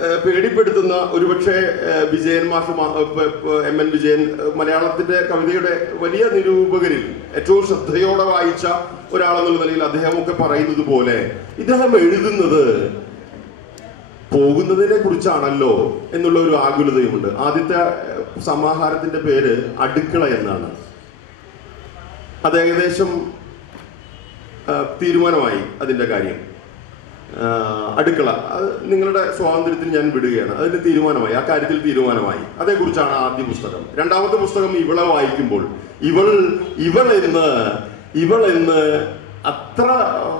പേടിപ്പെടുത്തുന്ന ഒരുപക്ഷെ വിജയൻ മാഷ് എം എൻ വിജയൻ മലയാളത്തിന്റെ കവിതയുടെ വലിയ നിരൂപകരിൽ ഏറ്റവും ശ്രദ്ധയോടെ വായിച്ച ഒരാളെന്നുള്ള നിലയിൽ അദ്ദേഹമൊക്കെ പറയുന്നത് പോലെ ഇദ്ദേഹം എഴുതുന്നത് പോകുന്നതിനെ കുറിച്ചാണല്ലോ എന്നുള്ള ഒരു ആകുലതയുമുണ്ട്. ആദ്യത്തെ സമാഹാരത്തിന്റെ പേര് അടുക്കള എന്നാണ്. അത് ഏകദേശം തീരുമാനമായി അതിന്റെ കാര്യം. അടുക്കള. അത് നിങ്ങളുടെ സ്വാതന്ത്ര്യത്തിൽ ഞാൻ വിടുകയാണ്. അതിന് തീരുമാനമായി ആ കാര്യത്തിൽ തീരുമാനമായി. അതേക്കുറിച്ചാണ് ആദ്യ പുസ്തകം. രണ്ടാമത്തെ പുസ്തകം ഇവളെ വായിക്കുമ്പോൾ ഇവൾ ഇവൾ എന്ന് ഇവൾ എന്ന് അത്ര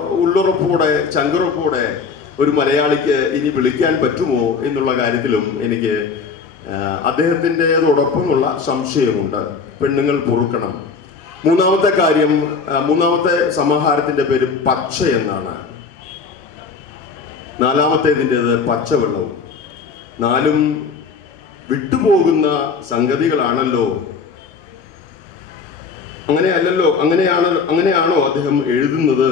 ഉള്ളുറപ്പോടെ ചങ്കുറപ്പോടെ ഒരു മലയാളിക്ക് ഇനി വിളിക്കാൻ പറ്റുമോ എന്നുള്ള കാര്യത്തിലും എനിക്ക് അദ്ദേഹത്തിന്റെതോടൊപ്പമുള്ള സംശയമുണ്ട്. പെണ്ണുങ്ങൾ പൊറുക്കണം. മൂന്നാമത്തെ കാര്യം മൂന്നാമത്തെ സമാഹാരത്തിന്റെ പേര് പച്ച എന്നാണ്. നാലാമത്തേതിന്റെത് പച്ചവെള്ളവും. നാലും വിട്ടുപോകുന്ന സംഗതികളാണല്ലോ. അങ്ങനെയല്ലല്ലോ അങ്ങനെയാണ് അങ്ങനെയാണോ അദ്ദേഹം എഴുതുന്നത്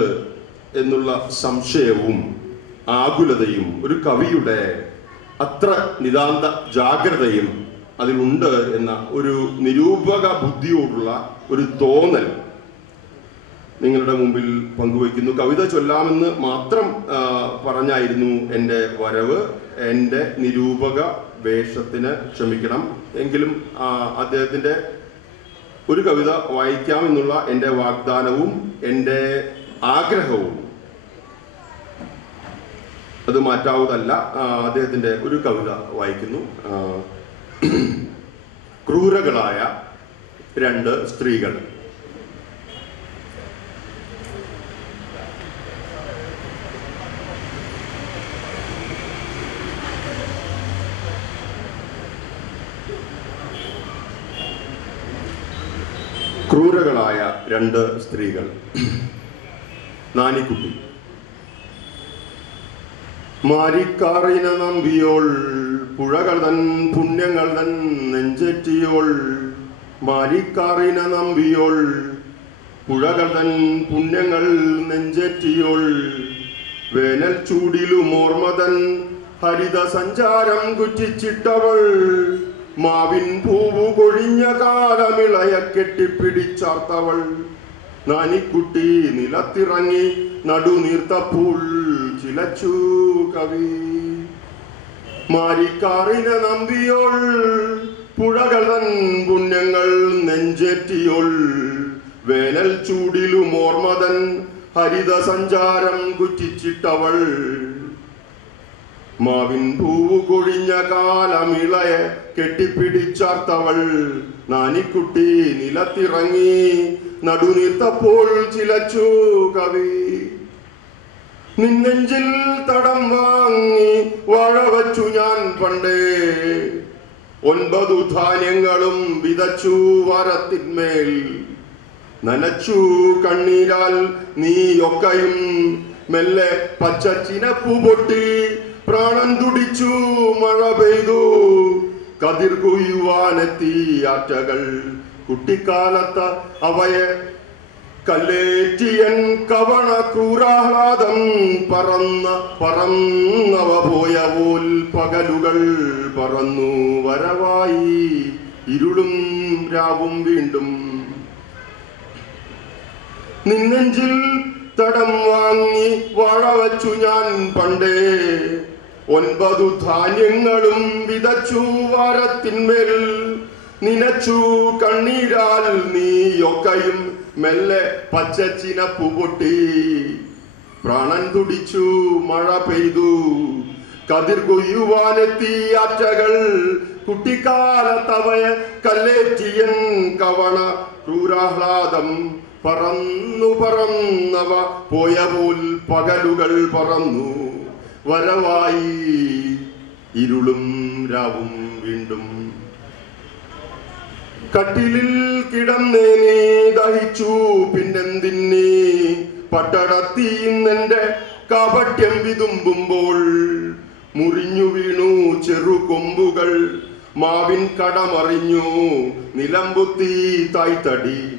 എന്നുള്ള സംശയവും ആകുലതയും ഒരു കവിയുടെ അത്ര നിതാന്ത ജാഗ്രതയും അതിലുണ്ട് എന്ന ഒരു നിരൂപക ബുദ്ധിയോടുള്ള ഒരു തോന്നൽ നിങ്ങളുടെ മുമ്പിൽ പങ്കുവയ്ക്കുന്നു. കവിത ചൊല്ലാമെന്ന് മാത്രം പറഞ്ഞായിരുന്നു എന്റെ വരവ്. എന്റെ നിരൂപക വേഷത്തിന് ക്ഷമിക്കണം. എങ്കിലും അദ്ദേഹത്തിന്റെ ഒരു കവിത വായിക്കാമെന്നുള്ള എന്റെ വാഗ്ദാനവും എന്റെ ആഗ്രഹവും. അത് മാറ്റാവുന്നതല്ല. അദ്ദേഹത്തിന്റെ ഒരു കവിത വായിക്കുന്നു. ക്രൂരകളായ രണ്ട് സ്ത്രീകൾ. ക്രൂരകളായ രണ്ട് സ്ത്രീകൾ. നാനിക്കുട്ടി. മാരിക്കാറിന നമ്പിയോൾ പുഴകൾ തൻ പുണ്യങ്ങൾ തൻ നെഞ്ചറ്റിയോൾ മാരിക്കാറിന നമ്പിയോൾ പുഴകൾ തൻ പുണ്യങ്ങൾ നെഞ്ചറ്റിയോൾ വേനൽ ചൂടിലും ഓർമ്മതൻ ഹരിത സഞ്ചാരം കുറ്റിച്ചിട്ടവൾ. മാവിൻ പൂവു കൊഴിഞ്ഞ കാലമിളയ കെട്ടിപ്പിടിച്ചാർത്തവൾ. നാനിക്കുട്ടി നിലത്തിറങ്ങി നടുനീർത്തപ്പൂൾ ചിലച്ചു കവി. മാരിക്കാറിന് നമ്പിയോൾ പുഴകൾ തൻ പുണ്യങ്ങൾ നെഞ്ചേറ്റിയോൾ. വേനൽ ചൂടിലും ഹരിത സഞ്ചാരം കുറ്റിച്ചിട്ടവൾ. മാവിൻ പൂവ് കൊഴിഞ്ഞ കാലമിളയ കെട്ടിപ്പിടിച്ചാർത്തവൾ. നാനിക്കുട്ടി നിലത്തിറങ്ങി നടുനീർത്തപ്പോൾ ചിലച്ചു കവി. നിന്നെഞ്ചിൽ തടം വാങ്ങി വഴവച്ചു ഞാൻ പണ്ടേ. ഒൻപതു ധാന്യങ്ങളും വിതച്ചു വരത്തിന്മേൽ. നനച്ചു കണ്ണീരാൽ നീയൊക്കെയും മെല്ലെ പച്ച ചിനപ്പു പൊട്ടി പ്രാണൻ തുടിച്ചു മഴ പെയ്തു. കതിർ കൊയ്യുവാനെത്തി ആറ്റകൾ. കുട്ടിക്കാലത്ത് അവയെ കല്ലേറ്റിയൻ കവണ ക്രൂരാഹ്ലാദം പറന്ന പറന്നവ പോയ പോൽ പകലുകൾ പറന്നു. വരവായി ഇരുളും രാവും വീണ്ടും. നിന്നെഞ്ചിൽ തടം വാങ്ങി വാഴ വച്ചു ഞാൻ പണ്ടേ. ഒൻപതു ധാന്യങ്ങളും വിതച്ചു വാരത്തിന്മേൽ. നിനച്ചു കണ്ണീരാൽ നീയൊക്കെയും മെല്ലെ പച്ച ചിനപ്പു പൊട്ടി. പ്രാണൻ തുടിച്ചു മഴ പെയ്തു. കതിർ കൊയ്യുവാനെത്തി ആറ്റകൾ കുട്ടിക്കാലത്തവയ കല്ലേറ്റിയൻ കവണ ക്രൂരാഹ്ലാദം പറന്നു പറന്നവ പോയ പോൽ പകലുകൾ പറന്നു. വരവായി. ഇരുളും രാവും വീണ്ടും. കട്ടിലിൽ കിടന്നേനെ ദഹിച്ചു. പിന്നെന്തിന്നേ? പട്ടടത്തിന്നെ കാപട്യം വിതുമ്പുമ്പോൾ മുറിഞ്ഞു വീണു ചെറു കൊമ്പുകൾ. മാവിൻ കടമറിഞ്ഞു നിലമ്പുത്തി തായ്തടി.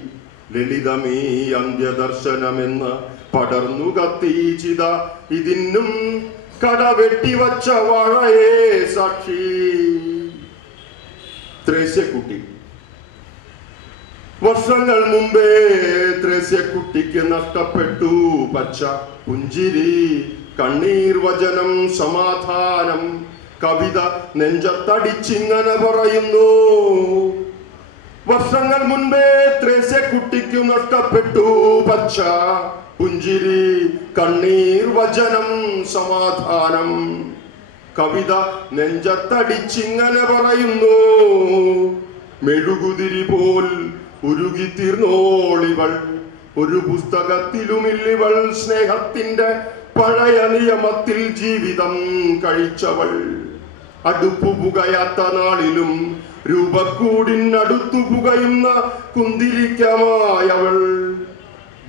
ലളിതമേ അന്ത്യദർശനമെന്ന് പടർന്നു കത്തി ചിത ഇതിന്നും കട വെട്ടിവച്ച വഴയേ സാക്ഷി. ത്രേസ്യക്കുട്ടി. വർഷങ്ങൾ മുമ്പേ ത്രേസ്യക്കുട്ടിക്ക് നഷ്ടപ്പെട്ടു പച്ച പുഞ്ചിരി കണ്ണീർ വചനം സമാധാനം കവിത നെഞ്ചത്തടിച്ചിങ്ങനെ പറയുന്നു. വർഷങ്ങൾ മുൻപേ ത്രേസ്യക്കുട്ടിക്ക് നഷ്ടപ്പെട്ടു പച്ച പുഞ്ചിരി കണ്ണീർ വചനം സമാധാനം. കവിത നെഞ്ചത്തടിച്ചിങ്ങനെ പറയുന്നു മെഴുകുതിരി പോൽ ഉരുകിത്തീർന്നോളിവൾ ഒരു പുസ്തകത്തിലുമില്ലിവൾ സ്നേഹത്തിന്റെ പഴയ നിയമത്തിൽ ജീവിതം കഴിച്ചവൾ. അടുപ്പു പുകയാത്ത നാളിലും രൂപക്കൂടിനടുത്തു പുകയുന്ന കുന്തിരിക്കമായവൾ.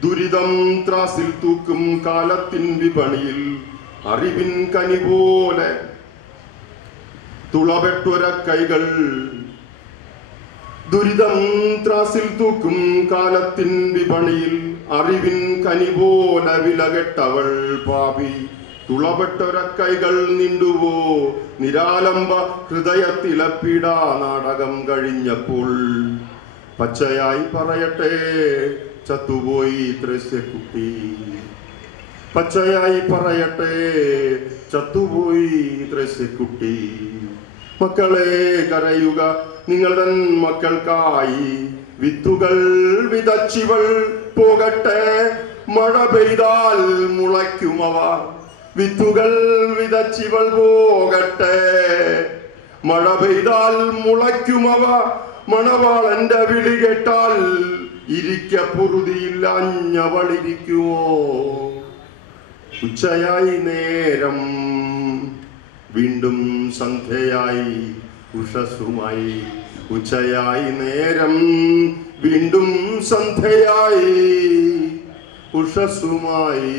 ദുരിതം ത്രാസിൽ തൂക്കും കാലത്തിൻ വിപണിയിൽ അറിവിൻ കനി പോലെ. തുളവെട്ടൊര കൈകൾ ദുരിതം ത്രാസിൽ തൂക്കും കാലത്തിൻ വിപണിയിൽ അറിവിൻ കനി പോലെ വിലകെട്ടവൾ പാപി. തുളപെട്ടൊര കൈകൾ നിണ്ടുവോ? നിരാലംബ ഹൃദയത്തിലപ്പിട നാടകം കഴിഞ്ഞപ്പോൾ. പച്ചയായി പറയട്ടെ ചത്തുപോയി ത്രസ്യക്കുട്ടി പച്ചയായി പറയട്ടെ ചത്തുപോയി ത്രസ്യക്കുട്ടി മക്കളെ കരയുക നിങ്ങൾ തൻ മക്കൾക്കായി വിത്തുകൾ വിതച്ചിവൾ പോകട്ടെ മഴ പെയ്താൽ മുളയ്ക്കുമവ വിത്തുകൾ വിതച്ചിവൾ പോകട്ടെ മഴ പെയ്താൽ മുളയ്ക്കുമവ മണവാളന്റെ വിളി കേട്ടാൽ ഇരിക്ക പൊറുതിയില്ലഞ്ഞവളിരിക്കുമോ ഉച്ചയായി നേരം. വീണ്ടും സന്ധ്യയായി ഉഷസ്സുമായി ഉച്ചയായി നേരം. വീണ്ടും സന്ധ്യയായി ഉഷസ്സുമായി